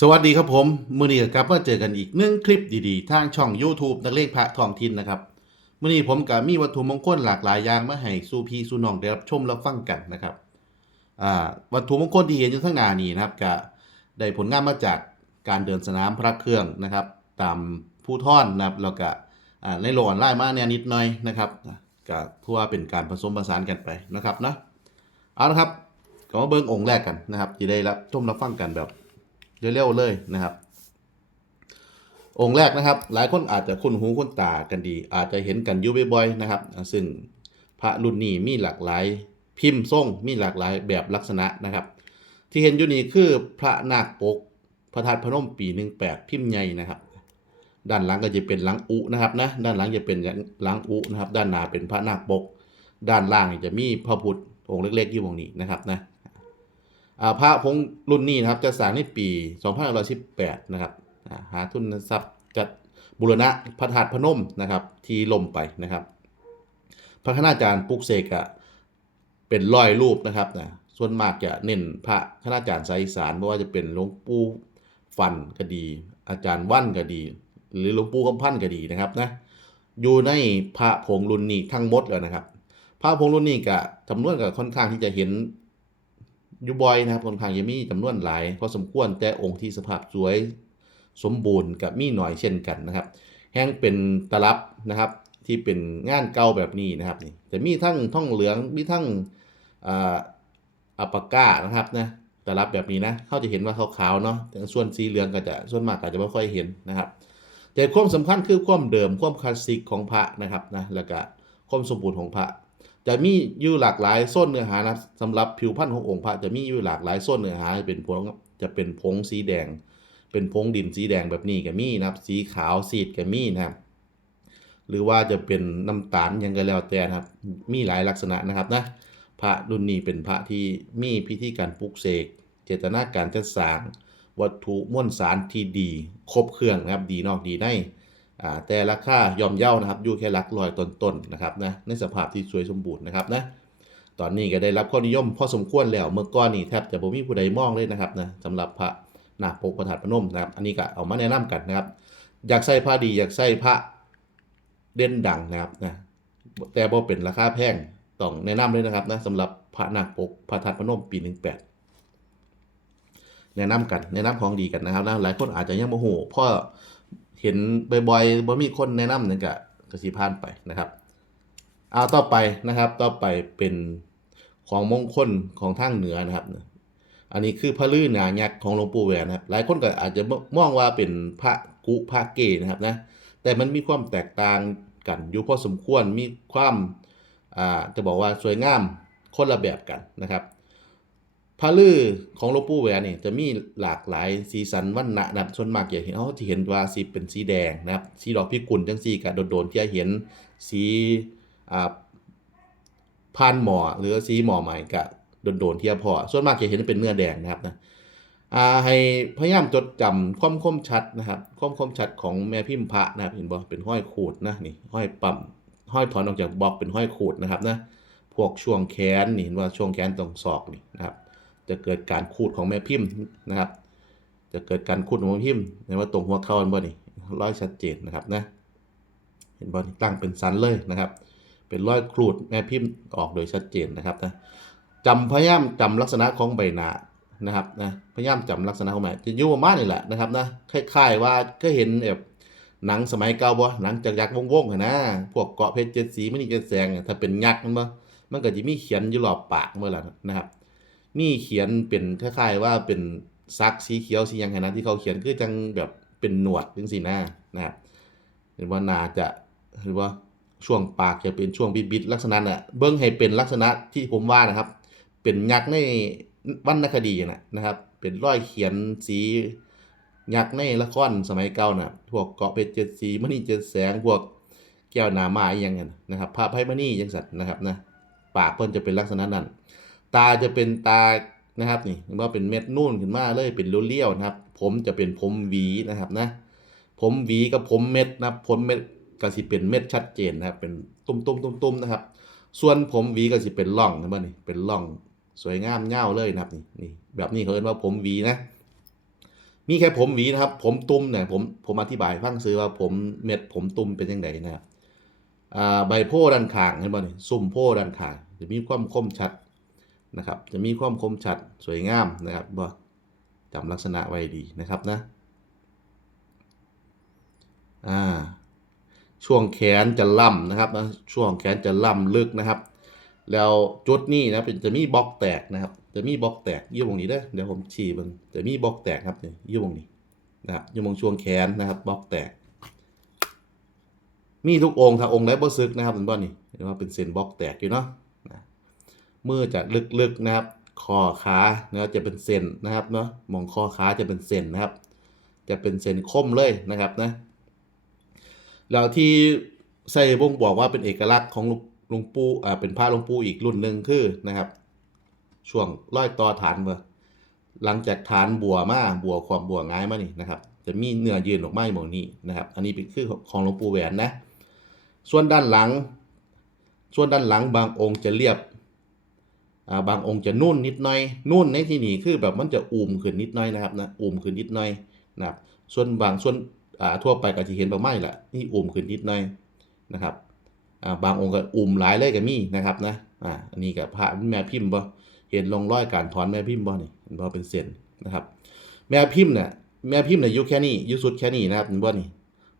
สวัสดีครับผมมือนี้ก็กลับมาเจอกันอีกหนึ่งคลิปดีๆ ทางช่อง YouTube นักเลงพระทองทินนะครับมือนี้ผมกับมีวัตถุมงคลหลากหลายอย่างมาให้สู่พี่สู่น้องได้รับชมรับฟังกันนะครับอ่าวัตถุมงคลที่เห็นอยู่ข้างหน้านี้นะครับก็ได้ผลงานมาจากการเดินสนามพระเครื่องนะครับ ตามผู้ท่อนนะครับแล้วก็ในโลออนไลน์มาแนวนิดหน่อยนะครับก็ทั่วเป็นการผสมผสานกันไปนะครับนะเอาละครับก็มาเบิ่งองค์แรกกันนะครับที่ได้รับชมรับฟังกันแบบ เร็วๆเลยนะครับ องค์แรกนะครับ หลายคนอาจจะคุ้นหูคุ้นตากันดี อาจจะเห็นกันอยู่บ่อยๆนะครับ ซึ่งพระรุ่นนี้มีหลากหลายพิมพ์ทรงมีหลากหลายแบบลักษณะนะครับ ที่เห็นอยู่นี้คือพระนาคปก พระธาตุพนมปี18พิมพ์ใหญ่นะครับ ด้านหลังก็จะเป็นหลังอุนะครับนะด้านหลังจะเป็นหลังอุนะครับ ด้านหน้าเป็นพระนาคปก ด้านล่างจะมีพระพุทธองค์เล็กๆอยู่ตรงนี้นะครับนะ พระพงรุ่นนี้นะครับจะสร้างในปี2518นะครับหาทุนทรัพย์จัดบุรณะพระธาตุพนมนะครับ ที่ล่มไปนะครับ พระคณาจารย์ปุกเสกะเป็นร้อยรูปนะครับนะส่วนมากจะเน้นพระคณาจารย์สายอีสานไม่ว่าจะเป็นหลวงปู่ฟันก็ดี อาจารย์ว่านก็ดี หรือหลวงปู่คำพันก็ดีนะครับนะอยู่ในพระผงรุ่นนี้ทั้งหมดแล้วนะครับ พระผงรุ่นนี้ก็จำนวนก็ค่อนข้างที่จะเห็น อยู่บ่อยนะครับค่อนข้างจะมีจำนวนหลายพอสมควรแต่องค์ที่สภาพสวยสมบูรณ์กับมีหน่อยเช่นกันนะครับ แห้งเป็นตลับนะครับที่เป็นงานเก่าแบบนี้นะครับนี่จะมีทั้งท่องเหลืองมีทั้งอัปาก้านะครับนะตลับแบบนี้นะเขาจะเห็นว่าขาวๆเนาะแต่ส่วนสีเหลืองก็จะส่วนมากอาจะไม่ค่อยเห็นนะครับ แต่ความสำคัญคือความเดิมความคลาสสิกของพระนะครับนะแล้วก็ความสมบูรณ์ของพระ จะมีอยู่หลากหลายโซนเนื้อหานะสำหรับผิวพรรณขององค์พระจะมีอยู่หลากหลายโซนเนื้อหาเป็นผงจะเป็นผงสีแดง เป็นผงดินสีแดงแบบนี้ก็มีนะครับ สีขาวสีดก็มีนะครับหรือว่าจะเป็นน้ำตาลยังก็แล้วแต่นะครับ มีหลายลักษณะนะครับนะพระรุ่นนี้เป็นพระที่มีพิธีการปลุกเสก เจตนาการจัดสร้าง วัตถุมวลสารที่ดี ครบเครื่องนะครับดีนอกดีใน แต่ราคายอมเย่านะครับอยู่แค่หลักร้อยต้นๆนะครับนะในสภาพที่สวยสมบูรณ์นะครับนะตอนนี้ก็ได้รับความนิยมพอสมควรแล้วเมื่อก่อนนี่แทบจะบ่มีผู้ใดมองเลยนะครับนะสำหรับพระนาคปกพระธาตุพนมนะครับ อันนี้ก็เอามาแนะนำกันนะครับ อยากใส่ผ้าดีอยากใส่พระเด่นดังนะครับนะแต่บ่เป็นราคาแพงต้องแนะนำเลยนะครับนะสำหรับพระนาคปกพระธาตุพนมปี18แนะนำกันแนะนำของดีกันนะครับนะหลายคนอาจจะยังโมโหพราะ เห็นบ่อยๆบ่มีคนแนะนำนั่นก็กสิพานไปนะครับเอาต่อไปนะครับ ต่อไปเป็นของมงคลของทางเหนือนะครับ อันนี้คือพระลื่นหนายักษ์ของหลวงปู่แหวนนะครับ หลายคนก็อาจจะมองว่าเป็นพระกุพระเกนะครับนะ แต่มันมีความแตกต่างกันอยู่พอสมควร มีความ อ่า จะบอกว่าสวยงามคนละแบบกันนะครับ พระลือของหลวงปู่แหวนนี่จะมีหลากหลายสีสันวันณะนะส่วนมากจะเห็นเขาจะเห็นว่าสีเป็นสีแดงนะครับ สีดอกพิกุลจังสีกับโดนๆที่เห็นสีอ่าพานหมอหรือสีหมอใหม่กับโดนๆที่พอส่วนมากจะเห็นเป็นเนื้อแดงนะครับนะอ่าให้พยายามจดจำความคมชัดนะครับความคมชัดของแม่พิมพ์พระนะครับเห็นบ่เป็นห้อยขูดนะนี่ห้อยปั๊มห้อยถอนออกจากบล็อกเป็นห้อยขูดนะครับนะพวกช่วงแขนนี่เห็นว่าช่วงแขนตรงศอกนี่นะครับ จะเกิดการคูดของแม่พิมพ์นะครับ จะเกิดการคูดของแม่พิมพ์ในว่าตรงหัวเข่าอันบ่นี่ร้อยชัดเจนนะครับนะเห็นบ่นี่ตั้งเป็นสันเลยนะครับ เป็นร้อยครูดแม่พิมพ์ออกโดยชัดเจนนะครับนะจำพยายามจำลักษณะของใบหน้านะครับนะพยายามจำลักษณะของใบหน้าจะยู่ประมาณนี่แหละนะครับนะคล้ายๆว่าก็เห็นแบบหนังสมัยเก่าบ่หนังจากยักษ์วงๆนะพวกเกาะเพชรเจ็ดสีมันนี่เจ็ดแสงถ้าเป็นยักษ์มันบ่มันก็จะมีเขียนอยู่รอบปากเมื่อไหร่นะครับ มีเขียนเป็นคล้ายๆว่าเป็นซักสีเขียวสียังไงนะที่เขาเขียนคือจังแบบเป็นหนวดจังสีหน้านะครับเห็นว่านาจะหรือว่าช่วงปากจะเป็นช่วงบิดๆลักษณะน่ะเบิ้งให้เป็นลักษณะที่ผมว่านะครับ เป็นยักษ์ในวรรณคดีนะนะครับ เป็นร้อยเขียนสียักษ์ในละครสมัยเก่าน่ะพวกเกาะเพชรเจ็ดสีมณีเจ็ดแสงพวกแก้วนามาอหยังเงี้ยนะครับพระไพ่มณียังสัตว์นะครับนะปากเพิ่นจะเป็นลักษณะนั้น ตาจะเป็นตานะครับนี่ว่าเป็นเม็ดนุ่นขึ้นมาเลยเป็นเลี้ยวๆนะครับ ผมจะเป็นผมหวีนะครับนะ ผมหวีกับผมเม็ดนะผมเม็ดก็สิเป็นเม็ดชัดเจนนะครับ เป็นตุ้มๆๆนะครับ ส่วนผมหวีก็สิเป็นร่องนะบ้านี่เป็นร่องสวยงามเง่าเลยนะครับนี่นี่แบบนี้เขาเรียกว่าผมหวีนะมีแค่ผมหวีนะครับ ผมตุ้มเนี่ยผมผมอธิบายให้ฟังซื้อว่าผมเม็ดผมตุ้มเป็นยังไงนะครับใบโพด้านข้างเห็นบ่นี่ซุ่มโพด้านข้างจะมีความคมชัด นะครับจะมีความคมชัดสวยงามนะครับบ่จำลักษณะไว้ดีนะครับนะอ่าช่วงแขนจะล่ำนะครับนะช่วงแขนจะล่ำลึกนะครับ แล้วจุดนี้นะเป็นจะมีบล็อกแตกนะครับ จะมีบล็อกแตกยู่ตรงนี้เด้อเดี๋ยวผมชี้เบิ่งจะมีบล็อกแตกครับเนี่ยยู่ตรงนี้นะครับยู่ตรงช่วงแขนนะครับบล็อกแตก มีทุกองค์ถ้าองค์ไหนบ่ซึกนะครับเห็นบ่นี่เห็นว่าเป็นเส้นบล็อกแตกอยู่เนาะ มือจะลึกๆนะครับคอขานะครับจะเป็นเส้นนะครับเนาะมองคอขาจะเป็นเส้นนะครับ จะเป็นเส้นคมเลยนะครับนะแล้วที่ใส่บ่งบอกว่าเป็นเอกลักษณ์ของหลวงปู่อ่าเป็นผ้าหลวงปู่อีกรุ่นหนึ่งคือนะครับ ช่วงร้อยต่อฐานเบอหลังจากฐานบัวมาบัวความบัวง่ายมานี่นะครับ จะมีเนื้อยืนออกมาหมองนี้นะครับ อันนี้เป็นคือของหลวงปู่แหวนนะ ส่วนด้านหลัง ส่วนด้านหลังบางองค์จะเรียบ บางองค์จะนุ่นนิดหน่อย นุ่นในที่นี้คือแบบมันจะอุ่มขึ้นนิดหน่อยนะครับนะอุ่มขึ้นนิดหน่อยนะครับส่วนบางส่วนทั่วไปก็จะเห็นประมาณละนี่อุ่มขึ้นนิดหน่อยนะครับบางองค์ก็อุ่มหลายเลยก็มีนะครับนะอันนี้กับพระแม่พิมพ์บ่เห็นลงร้อยการถอนแม่พิมพ์บ่นี่เห็นบ่เป็นเส้นนะครับ แม่พิมพ์เนี่ยแม่พิมพ์เนี่ยอยู่แค่นี้อยู่สุดแค่นี้นะครับเห็นบ่นี่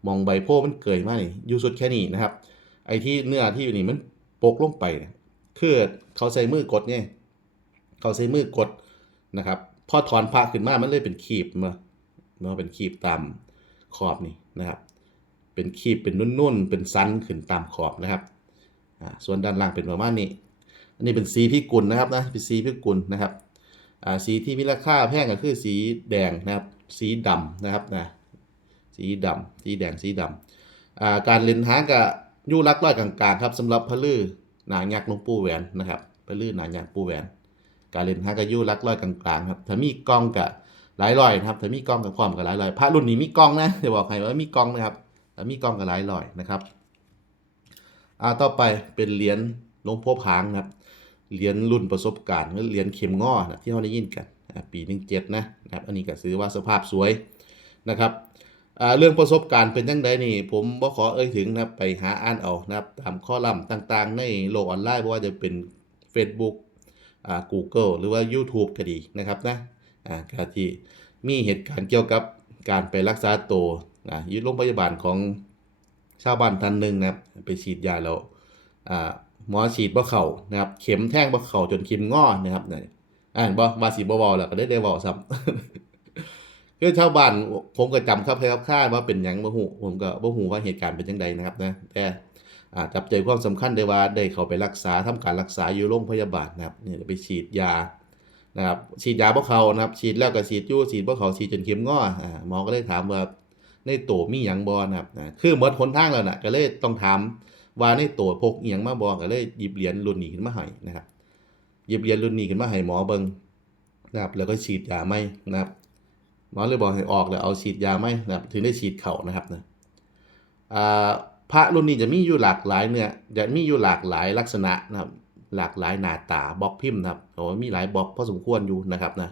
มองใบโพธิ์มันเกยมานี่ยู่สุดแค่นี้นะครับ ไอ้ที่เนื้อที่อยู่นี่มันปกลงไปเนี่ยคือ เขาใส่มือกดไงเขาใส่มือกดนะครับพอถอนผ้าขึ้นมามันเลยเป็นขีบมามาเป็นขีบตามขอบนี่นะครับ เป็นขีบเป็นนุ่นๆ เป็นซันขึ้นตามขอบนะครับอ่าส่วนด้านล่างเป็นประมาณนี้ อันนี้เป็นสีพิกุลนะครับนะเป็นสีพิกุลนะครับอ่าสีที่มีราคาแพงก็คือสีแดงนะครับ สีดำนะครับนะสีดำสีแดงสีดำอ่าการเล่นหางกับยู่รักร้อยกลางๆครับสำหรับพะลือ หนายักษ์ลวงปู่แหวนนะครับพระลือหนายักษ์ปู่แหวนการเล่นหากับยู่รักร้อยกลางๆครับถ้ามีกล้องกับหลายร้อยนะครับถ้ามีกล้องกับความกับหลายร้อยพระรุ่นนี้มีกล้องนะจะบอกให้ว่ามีกล้องนะครับถ้ามีกล้องกับหลายร้อยนะครับอ่าต่อไปเป็นเหรียญหลวงพ่อผางนะครับเหรียญรุ่นประสบการณ์หรือเหรียญเข็มง้อนะที่เราได้ยินกันปีหนึ่งเจ็ดนะนะครับอันนี้ก็ซื้อว่าสภาพสวยนะครับ เรื่องประสบการณ์เป็นยังไงนี่ ผมบ่ขอเอ่ยถึงนะไปหาอ่านเอานะครับตามข้อลัมน์ต่างๆ ในโลกออนไลน์เพราะว่าจะเป็น Facebook อ่า Google หรือว่า YouTube ก็ดีนะครับนะอ่าการที่มีเหตุการณ์เกี่ยวกับการไปรักษาตัวอ่ายู่โรงพยาบาลของชาวบ้านท่านหนึ่งนะครับไปฉีดยาแล้วอ่าหมอฉีดบ่เข่านะครับ เข็มแท่งบ่เข่าจนเข็มงอนะครับเนี่ยอ่านบ่ว่าสิบ่เว้าแล้วก็ได้ได้เว้าซ้ำ คือชาวบ้านผมก็จำครับครับค่าว่าเป็นยังบ่ฮู้ผมก็บ่ฮู้ว่าเหตุการณ์เป็นจังใดนะครับนะแต่จับใจความสำคัญได้ว่าได้เข้าไปรักษาทำการรักษาอยู่โรงพยาบาลนะครับเนี่ยไปฉีดยานะครับฉีดยาบ่เขานะครับ ฉีดแล้วก็ฉีดยู่ฉีดบ่เขาฉีดจนเข็มงออ่าหมอก็เลยถามว่าในตัวมีหยังบ่นะครับอ่าคือหมดหนทางแล้วนะก็เลยต้องถามว่าในตัวพกเอียงมาบอก็เลยหยิบเหรียญรุ่นนี้ขึ้นมาให้นะครับหยิบเหรียญรุ่นนี้ขึ้นมาให้หมอเบิงนะครับแล้วก็ฉีดยาไหมนะครับ หมอเลยบอกให้ออกแล้วเอาฉีดยาไหมนะถึงได้ฉีดเข่านะครับนะอ่าพระรุ่นนี้จะมีอยู่หลากหลายเนี่ยจะมีอยู่หลากหลายลักษณะนะครับ หลากหลายหน้าตาบล็อกพิมพ์นะครับโอ้มีหลายบล็อกพอสมควรอยู่นะครับนะ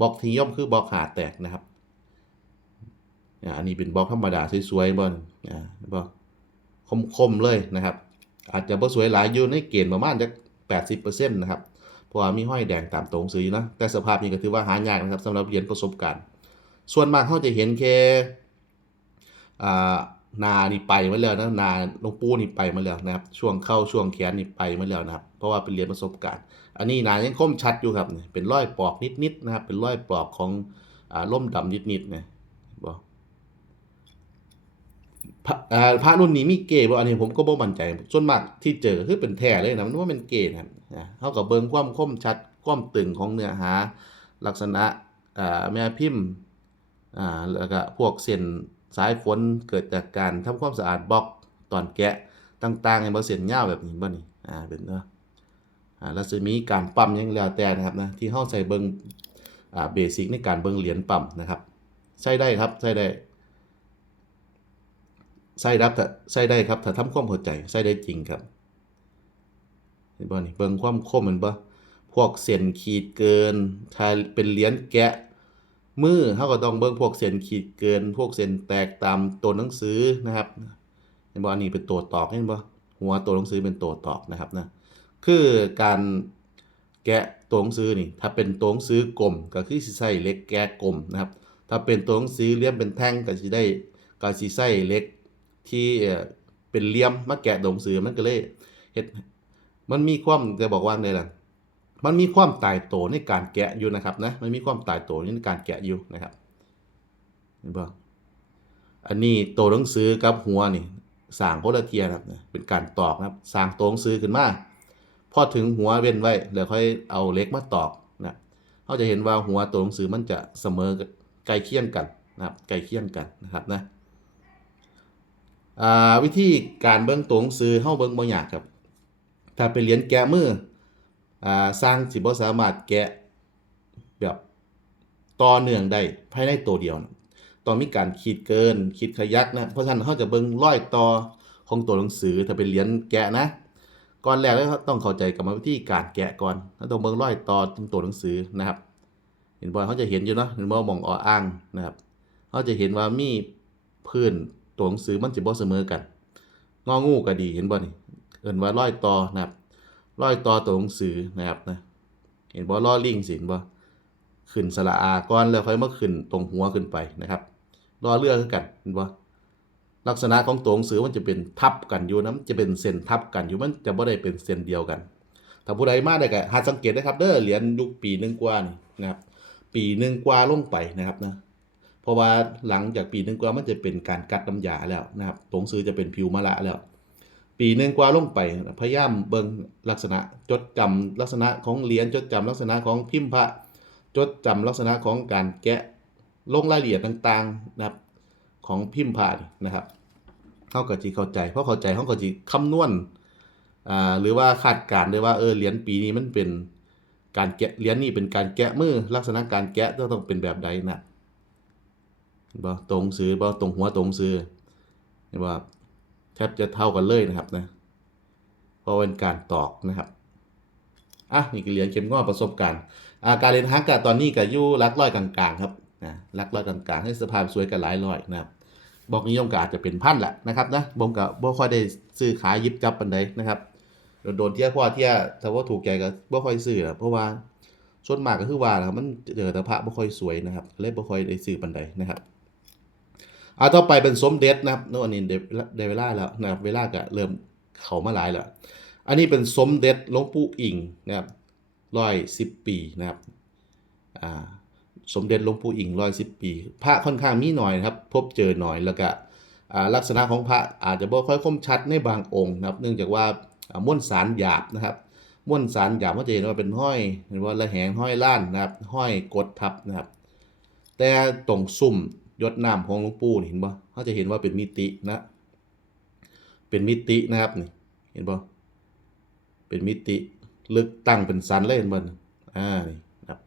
บล็อกที่ย่อมคือบล็อกหาแตกนะครับอ่าอันนี้เป็นบล็อกธรรมดาสวยๆบอลอ่าบล็อกคมๆเลยนะครับ อาจจะบ่สวยหลายอยู่ในเกณฑ์ประมาณจัก80%นะครับเพราะว่ามีห้อยแดงตามตรงซื้อนะแต่สภาพนี้ก็ถือว่าหายากนะครับสำหรับเหรียญประสบการณ์ ส่วนมากเขาจะเห็นแค่อ่านานี่ไปมาแล้วนะนาหลวงปู่นี่ไปมาแล้วนะครับ ช่วงเข้าช่วงแขนนี่ไปมาแล้วนะครับ เพราะว่าเป็นเรียญประสบการณ์ อันนี้นายังคมชัดอยู่ครับ เป็นรอยปอกนิดๆนะครับ เป็นรอยปอกของอ่าล่มดำนิดๆนะบอกพระพระรุ่นนี้มีเกย์บ่อันนี้ผมก็บ่มั่นใจ ส่วนมากที่เจอคือเป็นแท้เลยนะมันว่าเป็นเกย์นะครับเท่ากับเบิงความคมชัดความตึงของเนื้อหา ลักษณะแม่พิมพ์ อ่าแล้วก็พวกเส้นสายฝนเกิดจากการทำความสะอาดบล็อกตอนแกะต่างๆให้บ่เส้นยาแบบนี้บ่นี่อ่าเป็นเนาะอ่าแล้วจะมีการปั๊มยังแล้วแต่นะครับนะที่เฮาใช้เบิงอ่าเบสิกในการเบิงเหรียญปั๊มนะครับ ใช้ได้ครับใช้ได้ใส่รับถ้าใส่ได้ครับถ้าทำความเข้าใจใส่ได้จริงครับเห็นบ่นี่เบิ่งความคมเหมือนบ่พวกเส้นขีดเกินถ้าเป็นเหรียญแกะ มือเขาก็ต้องเบิ่งพวกเส้นขีดเกิน พวกเส้นแตกตามตัวหนังสือนะครับเห็นบ่อันนี้เป็นตัวตอกเห็นบ่หัวตัวหนังสือเป็นตัวตอกนะครับนะคือการแกะตัวหนังสือนี่ ถ้าเป็นตัวหนังสือกลมก็คือสิใช้เล็กแกะกลมนะครับ ถ้าเป็นตัวหนังสือเลี่ยมเป็นแท่งก็สิได้ก็สิใช้เล็กที่เป็นเลี่ยมมาแกะตัวหนังสือมันก็เลยเฮ็ดมันมีความจะบอกว่าไงล่ะ มันมีความตายโตวในการแกะอยู่นะครับนะมันมีความตายโตวในการแกะอยู่นะครับเห็นบ่อันนี้ตัวหนังสือกับหัวนี่สร้างคนลเทียนะครับเป็นการตอกนะครับสร้างตัวหนังสือขึ้นมาพอถึงหัวเว้นไว้แล้วค่อยเอาเล็กมาตอกนะเราจะเห็นว่าหัวตัวหนังสือมันจะเสมอกับใกล้เคียงกันนะครับใกล้เคียงกันนะครับนะวิธีการเบิ่งตัวหนังสือเฮาเบิ่งบ่ยากครับ ถ้าเป็นเรียญแกะมือ อ่าสร้างสิบ่สามารถแกะแบบต่อเนื่องได้ภายในตัวเดียวนะต้องมีการขีดเกินขีดขยักนะเพราะฉะนั้นเขาจะเบิ่งร้อยต่อของตัวหนังสือถ้าเป็นเหรียญแกะนะก่อนแรกเลยครับต้องเข้าใจกรรมวิธีการแกะก่อนแล้วต้องเบิ่งร้อยต่อตรงตัวหนังสือนะครับ เห็นบ่เขาจะเห็นอยู่เนาะเห็นบ่มองอออ้างนะครับเขาจะเห็นว่ามีพื้นตัวหนังสือมันสิบ่เสมอกันงองูก็ดีเห็นบ่นี่เอิ้นว่าร้อยต่อนะครับ รอยต่อตัวหนังสือนะครับนะเห็นบ่ล้อลิงสินบ่ขึ้นสระอาก่อนแล้วค่อยมาขึ้นตรงหัวขึ้นไปนะครับรอเรือคือกันเห็นบ่ลักษณะของตัวหนังสือมันจะเป็นทับกันอยู่นะมันจะเป็นเส้นทับกันอยู่มันจะบ่ได้เป็นเส้นเดียวกัน ถ้าผู้ใดมาได้ก็หาสังเกตนะครับเด้อเหรียญยุคปีหนึ่งกว่านี่นะครับ ปีหนึ่งกว่าลงไปนะครับนะเพราะว่าหลังจากปีหนึ่งกว่ามันจะเป็นการกัดน้ำยาแล้วนะครับตัวหนังสือจะเป็นผิวมะละแล้ว ปีหนึ่งกว่าลงไปพยายามเบิ่งลักษณะจดจำลักษณะของเหรียญจดจำลักษณะของพิมพ์พระจดจำลักษณะของการแกะลงรายละเอียดต่างๆนะครับของพิมพ์ผ่านนะครับเข้าก็จีเข้าใจ เพราะเข้าใจเข้าก็จีคำนวณอ่าหรือว่าคาดการณ์ได้ว่าเออเหรียญปีนี้มันเป็นการแกะเหรียญนี้เป็นการแกะมือลักษณะการแกะจะต้องเป็นแบบใดนะบ่ตรงซื้อบ่ตรงหัวตรงซื้อเห็นว่า แทบจะเท่ากันเลยนะครับนะเพราะเป็นการตอกนะครับอะนี่คือเหรียญเข็มงอประสบการณ์อาการเรียนฮักกะตอนนี้ก็อยู่หลักร้อยกลางๆครับนะลักลอยกลางๆให้สภาพสวยกันหลายร้อยนะครับบอกนิยมก็อาจจะเป็นพันแหละนะครับนะผมกับบ่ค่อยได้ซื้อขายยิบจับปันใดนะครับโดนเที่ยพ่อเที่ยถ้าว่าถูกใจก็บ่ค่อยซื้ออะเพราะว่าส่วนมากก็คือว่านะครับมันเจอแต่พระบ่ค่อยสวยนะครับเลยบ่ค่อยได้ซื้อปันใดนะครับ อาต่อไปเป็นสมเด็จนะครับโน่นอันนี้ได้ได้เวลาแล้วนะครับเวล่าก็เริ่มเข้ามาหลายแล้วอันนี้เป็นสมเด็จหลวงปู่อิงนะครับ110ปีนะครับอ่าสมเด็จหลวงปู่อิงร้อยสิบปี พระค่อนข้างมีหน่อยครับ พบเจอหน่อยแล้วก็อ่าลักษณะของพระอาจจะบ่ค่อยคมชัดในบางองค์นะครับ เนื่องจากว่าม้วนสารหยาบนะครับม้วนสารหยาบก็จะเห็นว่าเป็นห้อยเห็นว่าระแหงห้อยล้านนะครับ ห้อยกดทับนะครับ แต่ตรงซุ่ม ยศน้ำของหลวงปู่นี่เห็นบ่เขาจะเห็นว่าเป็นมิตินะ เป็นมิตินะครับนี่เห็นบ่เป็นมิติลึกตั้งเป็นสันเลยเห็นบ่นี่อ่านี่นะครับ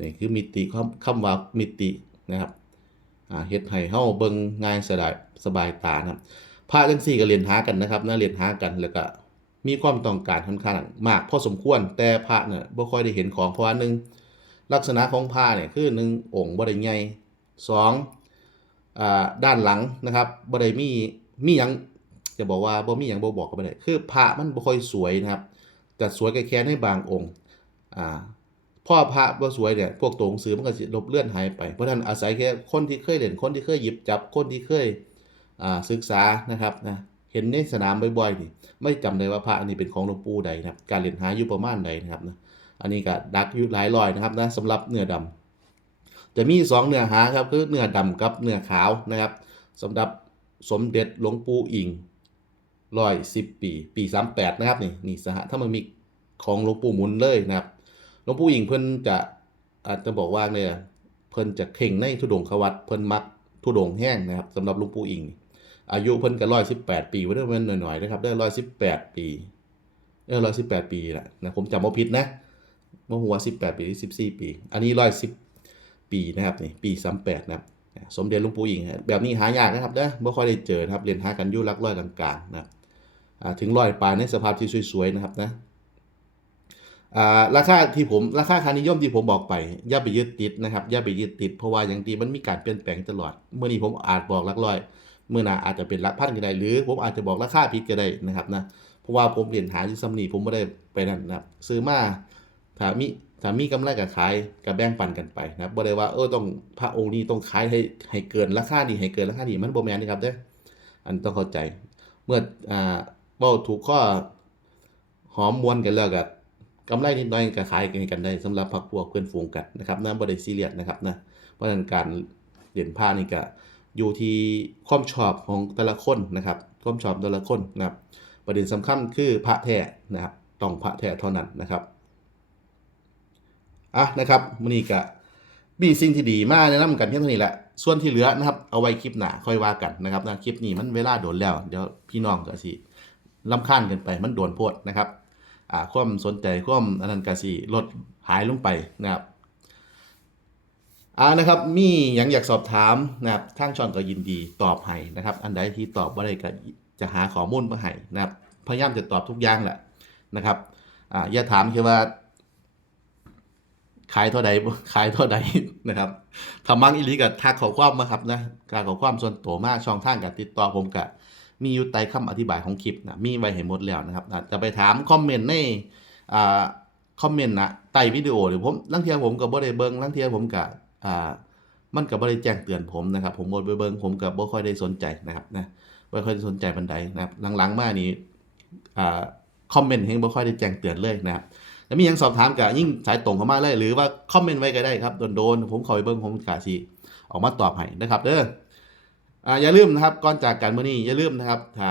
นี่คือมิติคำคำว่ามิตินะครับอ่าเฮ็ดให้เฮาเบิ่งง่ายสบายสบายตานะครับพระจังซี่ก็เรียนหากันนะครับนะเรียนหากันแล้วก็มีความต้องการค่อนข้างมากพอสมควรแต่พระเนี่ยบ่ค่อยได้เห็นของเพราะว่าหนึ่งลักษณะของพระเนี่ยคือหนึ่งองค์บ่ได้ใหญ่ สองอ่าด้านหลังนะครับบ่ได้มีมีหยังจะบอกว่าบ่มีหยังบ่บอกก็บ่ได้คือพระมันบ่ค่อยสวยนะครับแต่สวยแค่แค่ในบางองค์อ่าพ่อพระบ่สวยเนี่ยพวกตัวหนังสือมันก็สิลบเลื่อนหายไปเพราะฉะนั้นอาศัยแค่คนที่เคยเรียนคนที่เคยหยิบจับคนที่เคยอ่าศึกษานะครับนะเห็นในสนามบ่อยๆนี่ไม่จำได้ว่าพระอันนี้เป็นของหลวงปู่ใดนะครับ การเรียนหาอยู่ประมาณใดนะครับนะอันนี้ก็ดักอยู่หลายรอยนะครับนะสำหรับเนื้อดำ จะมีสองเนื้อหาครับคือเนื้อดำกับเนื้อขาวนะครับสำหรับสมเด็จหลวงปู่อิงร้อยสิบปี ปีสามแปดนะครับนี่นี่สหธรรมมิกของหลวงปู่หมุนเลยนะครับหลวงปู่หญิงเพิ่นจะอาจจะบอกว่าเนี่ยเพิ่นจะเข่งในทุดงควัดเพิ่นมักทุดงแห้งนะครับสำหรับหลวงปู่อิง อายุเพิ่นก็ร้อยสิบแปดปีไว้ได้เพิ่นหน่อยๆนะครับได้ร้อยสิบแปดปีเออร้อยสิบแปดปีแหละนะผมจำบ่ผิดนะบ่หัวสิบแปดปีหรือสิบสี่ปี อันนี้ร้อยสิบ ปีนะครับนี่ปีสามแปดนะครับสมเด็จหลวงปู่อิงแบบนี้หายากนะครับเด้อบ่ค่อยได้เจอครับเรียนหากันยู่หลักร้อยกลางๆนะถึงร้อยปลายในสภาพที่สวยๆนะครับนะราคาที่ผมราคาค่านิยมที่ผมบอกไปอย่าไปยึดติดนะครับอย่าไปยึดติดเพราะว่าอย่างที่มันมีการเปลี่ยนแปลงตลอด เมื่อนี้ผมอาจบอกลักร้อย เมื่อหน้าอาจจะเป็นลักพันก็ได้หรือผมอาจจะบอกราคาผิดก็ได้นะครับนะเพราะว่าผมเรียนหาที่สำนีผมไม่ได้ไปนั่นนะครับซื้อมาถามี ถ้ามีกำไรก็ขายก็แบ่งปันกันไปนะครับบ่ได้ว่าเออต้องพระองค์นี้ต้องขายให้ให้เกินราคานี้ให้เกินราคานี้มันบ่แม่นนะครับเด้ออันต้องเข้าใจ เมื่ออ่าเว้าถูกข้อหอมมวนกันแล้วก็กำไรนิดหน่อยก็ขายกันกันได้สำหรับพรรคพวกเพื่อนฝูงกันนะครับนะบ่ได้ซีเรียสนะครับนะเพราะฉะนั้นการเหรียญผ้านี่ก็อยู่ที่ความชอบของแต่ละคนนะครับความชอบแต่ละคนนะครับประเด็นสำคัญคือพระแท้นะครับต้องพระแท้เท่านั้นนะครับ อะนะครับมื้อนี้ก็มีสิ่งที่ดีมากแนะนำกันเพียงเท่านี้แหละ ส่วนที่เหลือนะครับ เอาไว้คลิปหน้าค่อยว่ากันนะครับนะคลิปนี้มันเวลาโดนแล้ว เดี๋ยวพี่น้องก็สิลำคาญกันไปมันโดนโพดนะครับอ่าความสนใจความอันนั้นก็สิลดหายลงไปนะครับอ่านะครับมีหยังอยากสอบถามนะครับทางช่องก็ยินดีตอบให้นะครับ อันใดที่ตอบบ่าได้ก็จะหาข้อมูลมาให้นะครับพยายามจะตอบทุกอย่างแหละนะครับอ่าอย่าถามแค่ว่า ขายเท่าใดขายเท่าใดนะครับถ้ามักอีหลีกับทักขอความมาครับนะการขอความส่วนตัวมากช่องทางการติดต่อผมกับมีอยู่ใต้คำอธิบายของคลิปนะมีไว้ให้หมดแล้วนะครับนะจะไปถามคอมเมนต์ในอ่าคอมเมนต์นะใต้วิดีโอหรือผมลังเทียผมกับบ่ได้เบิงลังเทียผมกับอ่ามันกับบ่ได้แจ้งเตือนผมนะครับ ผมบ่ไปเบิงผมกับบ่ค่อยได้สนใจนะครับนะบ่ค่อยได้สนใจบันไดนะครับหลังๆมานี้อ่าคอมเมนต์เฮงบ่ค่อยได้แจ้งเตือนเลยนะครับ แล้วมียังสอบถามกับยิ่งสายตรงเข้ามาเลย หรือว่าคอมเมนต์ไว้ก็ได้ครับโดนๆผมขอไปเบิ้งผมกาชีออกมาตอบให้นะครับเด้ออ่าอย่าลืมนะครับก่อนจากกันมื้อนี้อย่าลืมนะครับถ้า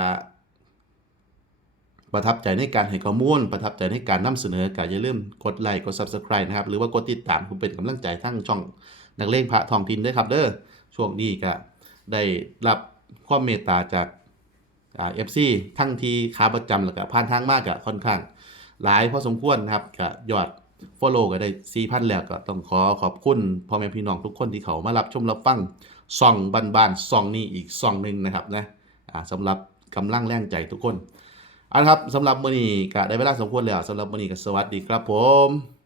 ประทับใจในการให้ข้อมูล ประทับใจในการนำเสนอก็อย่าลืมกดไลค์กด Subscribe นะครับ หรือว่ากดติดตามเพื่อเป็นกำลังใจทั้งช่องนักเลงพระทองทินด้วยครับเด้อช่วงนี้ก็ได้รับความเมตตาจากเอ่า FC ทั้งที่ขาประจำแล้วก็ผ่านทางมากก็ค่อนข้าง หลายพอสมควรนะครับกับยอด follow ก็ได้4ี่พันแล้วก็ต้องขอขอบคุณพ่อแม่พี่น้องทุกคนที่เขามารับชมรับฟังส่องบ้านๆส่องนี้อีกส่องหนึ่งนะครับนะสำหรับกำลังแรงใจทุกคนเอาละครับสำหรับมือนี้ก็ได้เวลาสมควรแล้วสำหรับมือนี้ก็สวัสดีครับผม